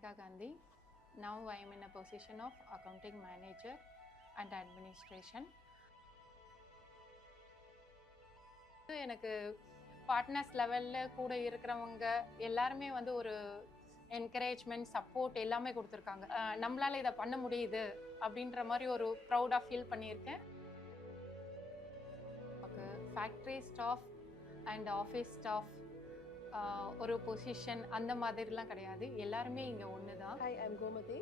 Monica Gandhi. Now I am in a position of accounting manager and administration. எனக்கு partners லெவலில் கூட இருக்கிறவங்க எல்லாருமே வந்து ஒரு என்கரேஜ்மெண்ட் சப்போர்ட் எல்லாமே கொடுத்துருக்காங்க. நம்மளால இதை பண்ண முடியுது அப்படின்ற மாதிரி ஒரு ப்ரௌடாக ஃபீல் பண்ணியிருக்கேன். Factory staff and office staff ஒரு பொசிஷன் அந்த மாதிரிலாம் கிடையாது. எல்லாருமே இங்கே ஒன்று தான். Hi, I am Gomathi.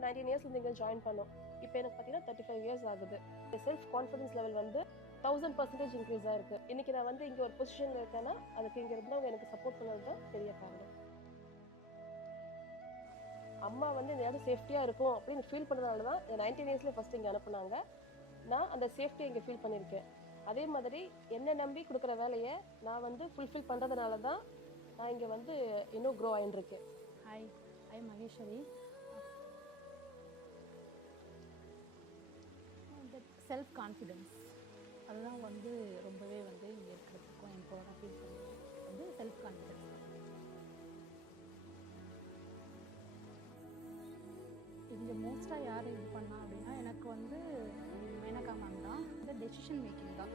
19 years இங்கே ஜாயின் பண்ணோம். இப்போ எனக்கு பார்த்தீங்கன்னா 35 இயர்ஸ் ஆகுது. செல்ஃப் கான்ஃபிடன்ஸ் லெவல் வந்து 1000% இன்க்ரீஸ் ஆயிருக்கு. இன்னைக்கு நான் வந்து இங்கே ஒரு பொசிஷன் இருக்கேன்னா அதுக்கு இங்கே இருந்தவங்க எனக்கு சப்போர்ட் பண்ணது தான் பெரிய காரணம். அம்மா வந்து இந்த இடம் சேஃப்டியாக இருக்கும் அப்படின்னு ஃபீல் பண்ணதுனால தான் 19 இயர்ஸ்லேயே ஃபஸ்ட்டு இங்கே அனுப்புனாங்க. நான் அந்த சேஃப்டியை இங்கே ஃபீல் பண்ணியிருக்கேன். அதே மாதிரி என்னை நம்பி கொடுக்குற வேலையை நான் வந்து ஃபுல்ஃபில் பண்ணுறதுனால தான் நான் இங்கே வந்து இன்னும் க்ரோ ஆகிட்டு இருக்கேன். ஹாய், ஐ மகேஸ்வரி. செல்ஃப் கான்ஃபிடென்ஸ் அதுதான் வந்து ரொம்பவே வந்து இங்கே இருக்கிறதுக்கும் எம்பவராக ஃபீல் பண்ணுவேன். வந்து செல்ஃப் கான்ஃபிடென்ஸ் இங்கே மோஸ்ட்டாக யார் இது பண்ணா அப்படின்னா எனக்கு வந்து மேனகா மேம் தான். இந்த டெசிஷன் மேக்கிங் தான்.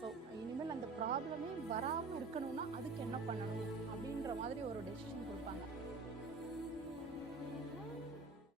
ஸோ இனிமேல் அந்த ப்ராப்ளமே வராமல் இருக்கணும்னா அதுக்கு என்ன பண்ணணும் அப்படின்ற மாதிரி ஒரு டெசிஷன் கொடுப்பாங்க.